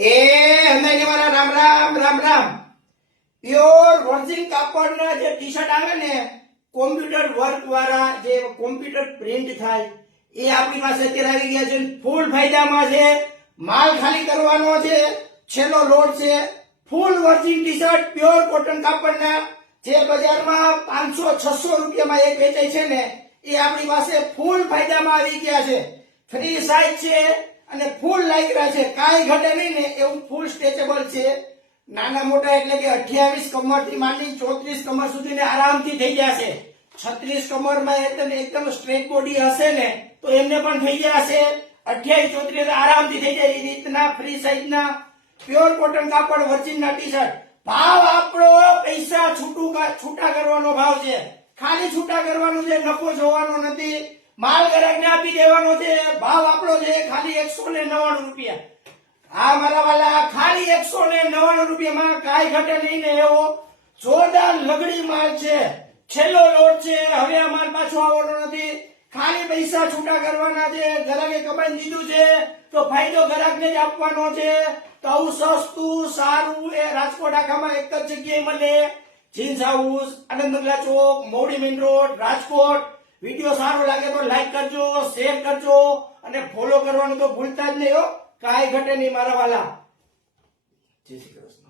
એ હંધાઈને મારા Ram Ram Ram Ram. Pure virgin કાપડના જે T shirt આવે ને કોમ્પ્યુટર વર્ક વાળા જે કોમ્પ્યુટર પ્રિન્ટ થાય એ આપણી પાસે અત્યારે આવી ગયા છે. ફૂલ ફાયદામાં છે. માલ ખાલી કરવાનો છે. છેલ્લો લોટ છે. Full virgin T shirt pure cotton કાપડના જે બજારમાં 500-600 રૂપિયામાં એક વેચાય છે ને એ આપણી પાસે ફૂલ ફાયદામાં આવી ગયા છે. ફ્રી સાઇઝ છે અને ફૂલ લાઈકરા છે. કાંઈ ઘટે નહીં ને એવું ફૂલ સ્ટ્રેચેબલ છે. નાના મોટા એટલે કે 28 કમર થી માંડી 34 કમર સુધી આરામથી થઈ જશે. 36 કમરમાં એકદમ સ્ટ્રેટ બોડી હશે ને તો એમને પણ થઈ જશે. 28 34 આરામથી થઈ જાય એ રીતના ફ્રી સાઇઝના પ્યોર કોટન કાપડ વર્જિનના ટી શર્ટ. ભાવ આપણો પૈસા છૂટા કરવાનો ભાવ છે. ખાલી છૂટા કરવાનું છે, નફો જોવાનો નથી. માલ ગ્રાહકને આપી દેવાનો છે. ભાવ આપણો છે ખાલી 199 રૂપિયા. હા મારા વાલા, ખાલી 199 રૂપિયામાં કાંઈ ઘટે નહીં ને એવો જોરદાર લગડી માલ છે. છેલ્લો લોટ છે. હવે આ માલ પાછો આવવાનો નથી. ખાલી પૈસા છૂટા કરવાના છે. ગ્રાહકે કમાઈ દીધું છે તો ફાયદો ગ્રાહકને જ આપવાનો છે. તો આવું સસ્તું સારું એ રાજકોટ આખામાં એક જ જગ્યાએ મળે. જીન્સ હાઉસ, આનંદ બંગલા ચોક, મોવડી મેઇન રોડ, રાજકોટ. વિડીયો સારો લાગે તો લાઈક કરજો, શેર કરજો અને ફોલો કરવાનું તો ભૂલતા જ નહીં હો. કાંઈ ઘટે નહીં મારા વાલા. જય શ્રી કૃષ્ણ.